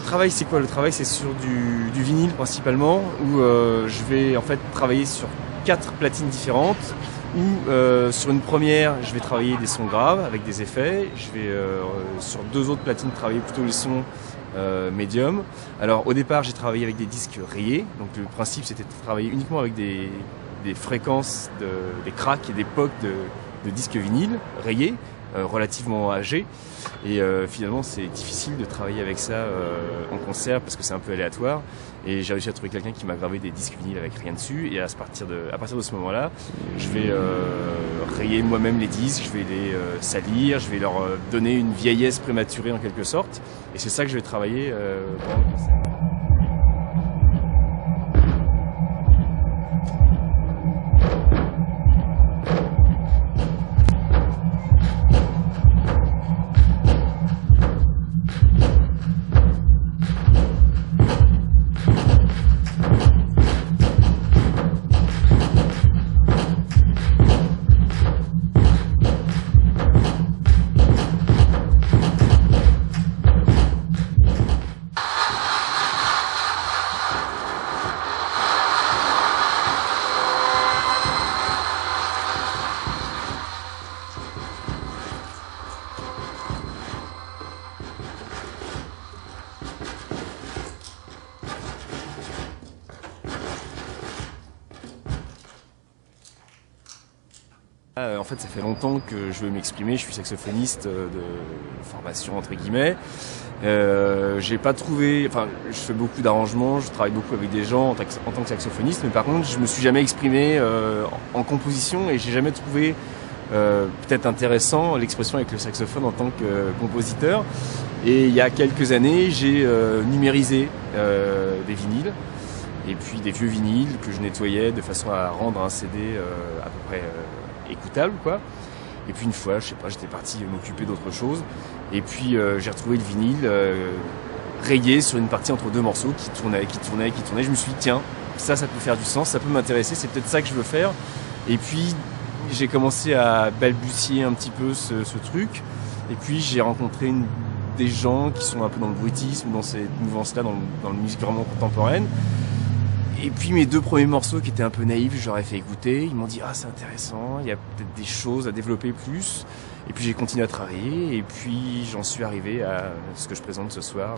Le travail, c'est quoi? Le travail, c'est sur du vinyle principalement, où je vais en fait travailler sur 4 platines différentes, où sur une première, je vais travailler des sons graves avec des effets. Je vais sur 2 autres platines travailler plutôt les sons médium. Alors au départ, j'ai travaillé avec des disques rayés, donc le principe c'était de travailler uniquement avec des fréquences, des cracks et des pocs de disques vinyles rayés, relativement âgés. Et finalement, c'est difficile de travailler avec ça en concert parce que c'est un peu aléatoire. Et j'ai réussi à trouver quelqu'un qui m'a gravé des disques vinyles avec rien dessus. Et à partir de ce moment-là, je vais rayer moi-même les disques, je vais les salir, je vais leur donner une vieillesse prématurée en quelque sorte. Et c'est ça que je vais travailler pendant le concert. En fait, ça fait longtemps que je veux m'exprimer. Je suis saxophoniste de formation entre guillemets. J'ai pas trouvé. Enfin, je fais beaucoup d'arrangements. Je travaille beaucoup avec des gens en tant que saxophoniste. Mais par contre, je me suis jamais exprimé en composition et j'ai jamais trouvé peut-être intéressant l'expression avec le saxophone en tant que compositeur. Et il y a quelques années, j'ai numérisé des vinyles. Et puis des vieux vinyles que je nettoyais de façon à rendre un CD à peu près écoutable, quoi. Et puis une fois, je sais pas, j'étais parti m'occuper d'autre chose. Et puis j'ai retrouvé le vinyle rayé sur une partie entre 2 morceaux qui tournait. Je me suis dit, tiens, ça peut faire du sens, ça peut m'intéresser, c'est peut-être ça que je veux faire. Et puis j'ai commencé à balbutier un petit peu ce truc. Et puis j'ai rencontré des gens qui sont un peu dans le bruitisme, dans cette mouvance-là, dans la musique vraiment contemporaine. Et puis mes 2 premiers morceaux qui étaient un peu naïfs, je leur ai fait écouter. Ils m'ont dit « Ah, c'est intéressant, il y a peut-être des choses à développer plus. » Et puis j'ai continué à travailler et puis j'en suis arrivé à ce que je présente ce soir.